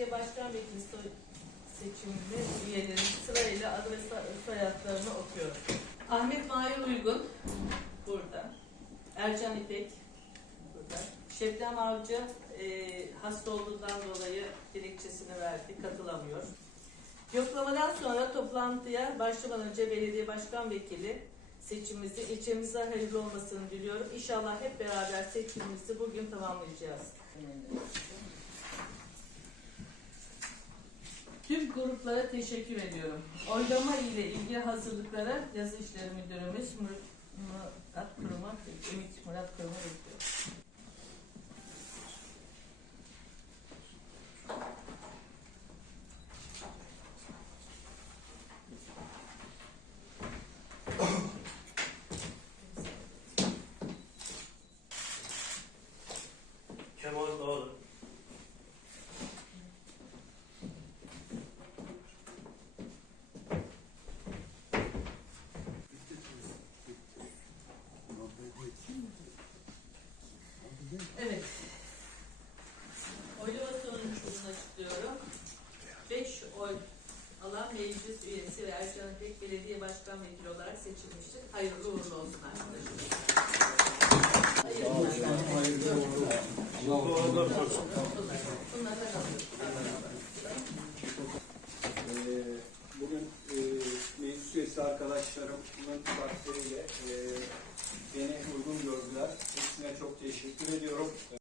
belediye başkan vekili seçiminde üyelerin sırayla adı ve soy- soyadlarını okuyorum. Ahmet Mahir Uygun burada. Ercan İpek burada. Şebnem Avcı e, hasta olduğundan dolayı dilekçesini verdi, katılamıyor. Yoklamadan sonra toplantıya başlamadan önce belediye başkan vekili seçimimizi ilçemize hayırlı olmasını diliyorum. İnşallah hep beraber seçimimizi bugün tamamlayacağız. Tüm gruplara teşekkür ediyorum. Oylama ile ilgili hazırlıklara yazı işleri müdürümüz Mur- Murat Kurum'a, Ümit Murat Kurum'a bekliyor. Evet. Oylama sonucunu açıklıyorum. 5 oy alan meclis üyesi ve Ercan Tek Belediye Başkan Vekili olarak seçilmiştir. Hayırlı uğurlu olsun arkadaşlar. Hayırlı uğurlu. Ee, Bugün e, meclis üyesi arkadaşlarımın takdiriyle e,